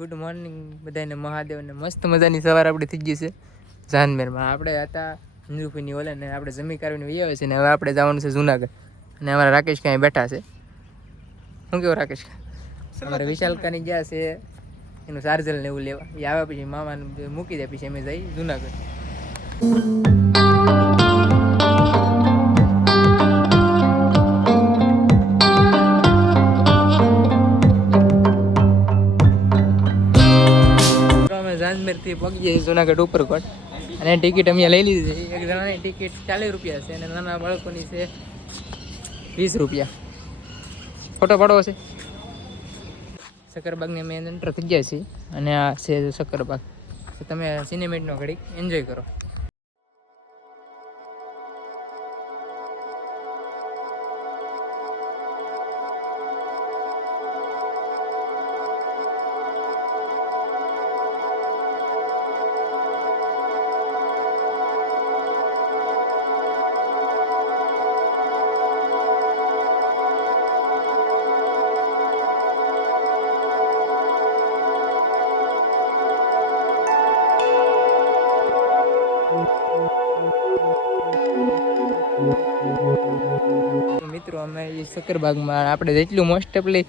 Good morning બધાને મહાદેવને મસ્ત મજાની સવાર આપણે થઈ ગઈ છે જાનમેરમાં. આપણે હતા નિરૂપીની ઓલે ને આપણે જમી કાઢીને વહી આવે છે ને હવે આપણે જવાનું છે જુનાગઢ. અને અમારા રાકેશ કાંઈ બેઠા છે. શું કેવું રાકેશ? અમારે વિશાલકાની ગયા છે એનું ચાર્જર ને એવું લેવા. એ આવ્યા પછી મામાને મૂકી દે પછી અમે જઈ જુનાગઢ. જાંજમેરથી પગીએ જુનાગઢ ઉપરકોટ અને ટિકિટ અમે લઈ લીધી છે. એક જણાની ટિકિટ 40 રૂપિયા છે અને નાના બાળકોની છે 20 રૂપિયા. ફોટો પાડવો છે. સક્કરબાગની અમે એન્ટર થઈ ગયા છીએ અને આ છે સક્કરબાગ. તમે સિનેમેટનો ઘડીક એન્જોય કરો. મિત્રો અમે એ સક્કરબાગમાં આપણે જેટલું મોસ્ટ ઓફલી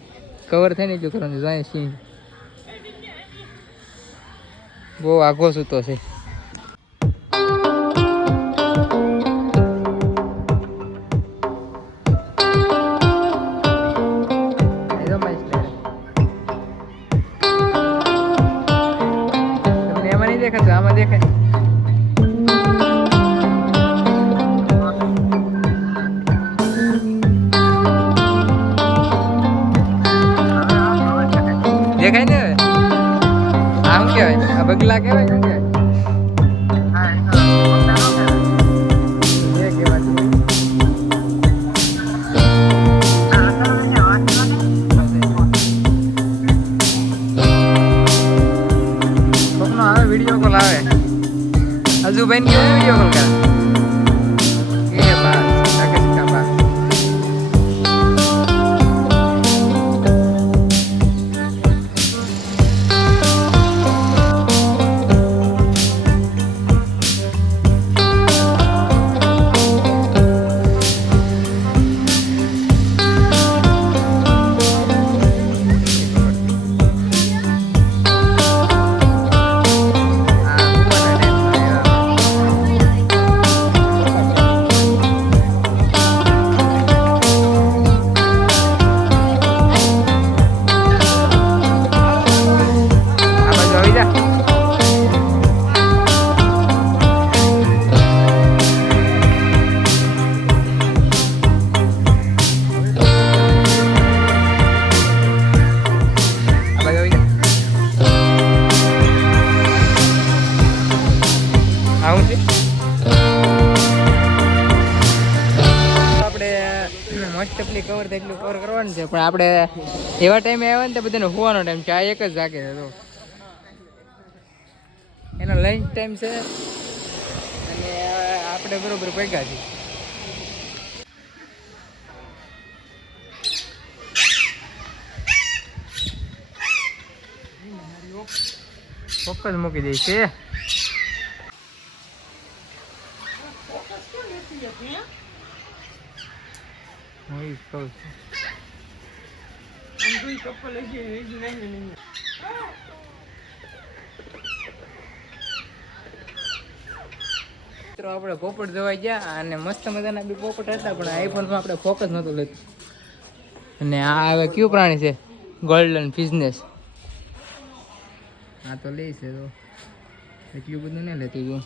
કવર થાય ને એટલું કરવાનું જાય. સિંહ બહુ આઘો સૂતો છે. તમને એમાં નહીં દેખાતું, આમાં દેખાય. દેખાય ને હવે આ શું કહેવાય? આ બગલા કહેવાય શું કહેવાય? કોકનો આવે વિડીયો કોલ આવે. હજુ ભાઈ ને વિડીયો કોલ કરે. મોસ્ટલી કવર થાય એટલું કવર કરવાનું છે, પણ આપણે એવા ટાઈમે આવ્યા ને તો બધાને હોવાનો ટાઈમ છે. આ એક જ જાગે છે તો એનો લંચ ટાઈમ છે અને આપણે બરોબર પગ્યા છીએ. ફોકસ મૂકી દઈ છે. આપણે પોપટ જોવા ગયા અને મસ્ત મજાના બી પોપટ હતા, પણ આઈફોનમાં આપણે ફોકસ નહોતું લેતું. અને આ હવે કયું પ્રાણી છે? ગોલ્ડન ફિશનેસ. આ તો લે છે તો એટલું બધું નહીં લેતું હતું.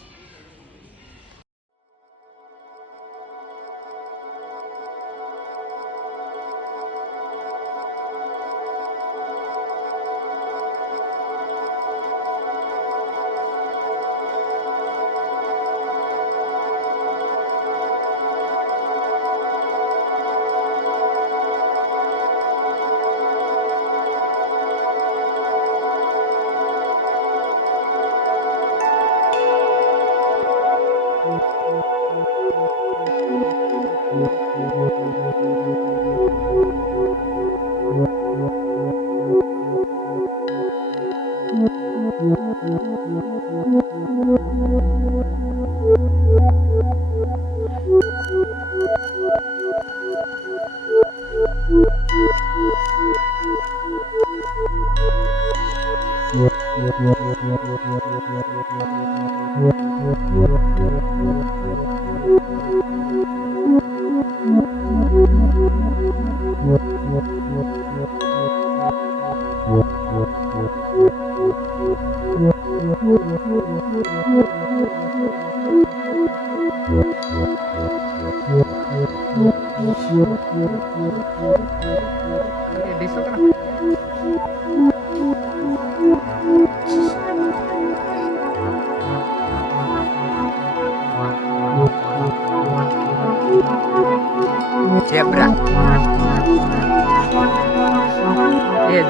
Zebra.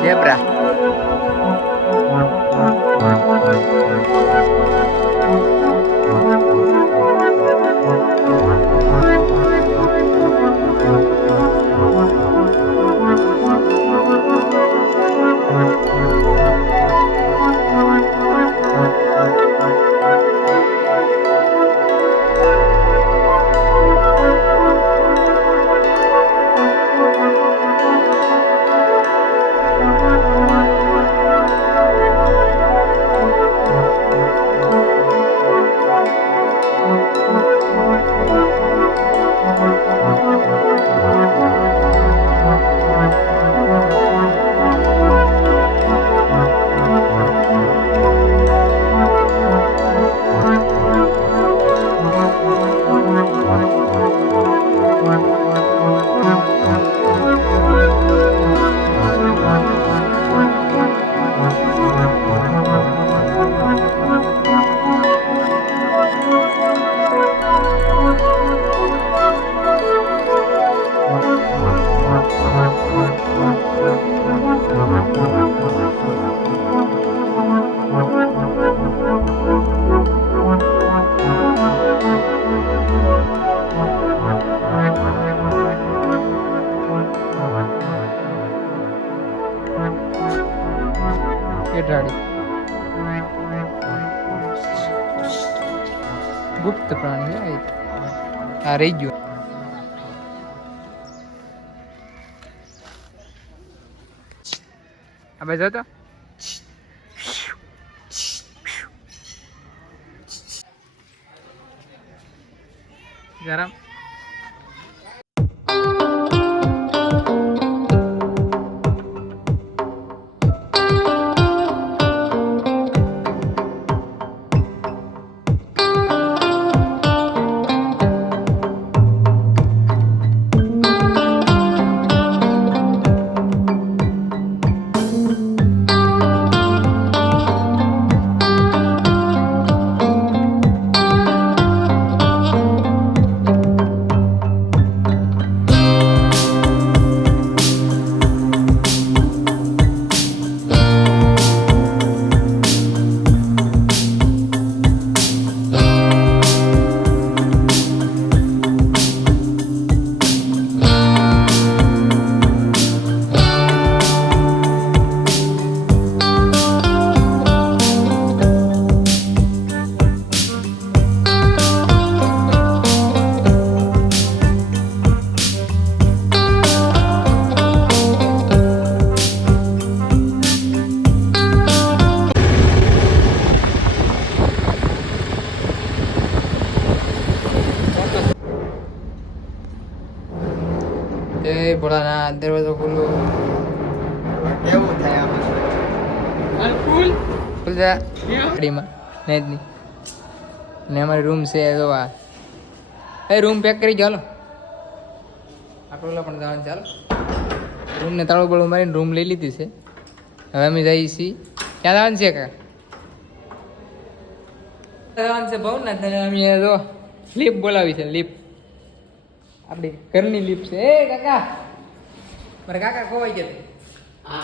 Zebra. ગુપ્ત પ્રાણી આ રહી ગયું. આ બાજુ તો ગરમ ભોળાના દરવાજો ખુલ્લો એવું થાય આમાં ફૂલ જા ગાડીમાં નહીં ને અમારી રૂમ છે જોવા એ રૂમ પેક કરી ચાલો આપણે પણ જવાનું ચાલો રૂમને તાળું બાળું મારીને રૂમ લઈ લીધી છે હવે અમે જઈએ છીએ ક્યાં જવાનું છે જવાનું છે ભવનાથ અમે જો લીપ બોલાવી છે લીપ આપણી ઘરની લીપ છે એ કાકા મારા કાકા ખોવાઈ ગયા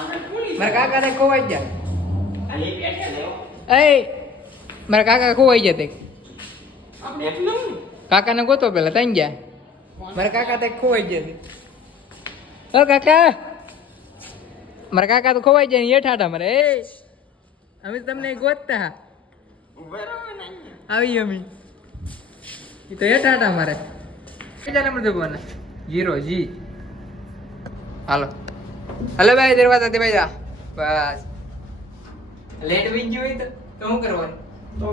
મારા કાકા ને ખોવાઈ ગયા એ મારા કાકા ખોવાઈ ગયા તે કાકાને ગોતો પેલા તઈ ગયા મારા કાકા તે ખોવાઈ ગયા છે ઓ કાકા મારા કાકા તો ખોવાઈ જાય હેઠાઠા મારે એ અમે તમને ગોતતા આવી અમે એ તો હેઠા હતા મારે કેટલા નંબર દબાવવાના 0 જી હાલો હલો ભાઈ દરવાજા દે ભાઈ બસ લેટ વી ગયો હોય તો શું કરવાનું તો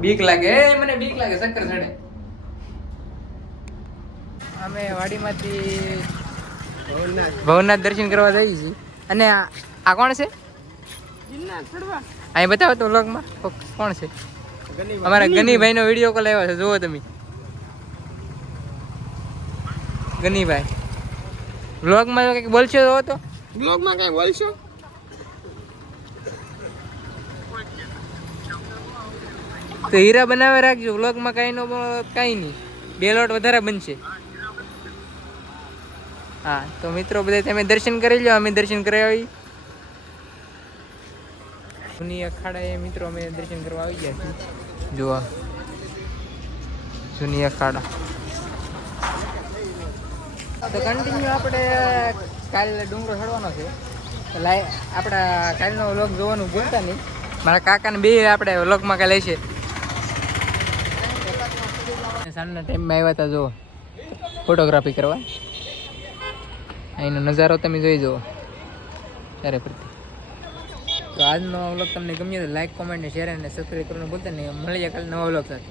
બીક લાગે મને બીક લાગે ચક્કર ચડે અમે વાડીમાંથી ભવનાથ દર્શન કરવા જઈએ છીએ અને આ કોણ છે અહીં બતાવો તો વ્લોગમાં કોણ છે અમારા ગનીભાઈ નો વિડીયો કોલ આવ્યો છે જુઓ તમે ગનીભાઈ વ્લોગમાં કંઈક બોલશો તો બ્લોગમાં કઈ બોલશો તો હીરા બનાવે રાખજો વ્લોગમાં કાંઈ નહીં 2 લોટ વધારે બનશે હા તો મિત્રો બધા તમે દર્શન કરી લો અમે દર્શન કરી આવી જૂની અખાડા એ મિત્રો અમે દર્શન કરવા આવી ગયા છીએ જોવા જૂની અખાડા તો કન્ટિન્યુ આપણે કાલે ડુંગરો ચડવાનો છે તો આપણા કાલનો વ્લોગ જોવાનું ભૂલતા નહીં મારા કાકાને બે આપણે વ્લોગમાં કાલે છે સાંજના ટાઈમમાં આવ્યા હતા જો ફોટોગ્રાફી કરવા અહીંનો નજારો તમે જોઈ જુઓ ત્યારે ફરતી તો આજનો વ્લોગ તમને ગમ્યો તો લાઈક કોમેન્ટ શેર અને સબસ્ક્રાઈબ કરવાનું ભૂલતા નહીં મળીએ કાલે નવા વ્લોગ સાથે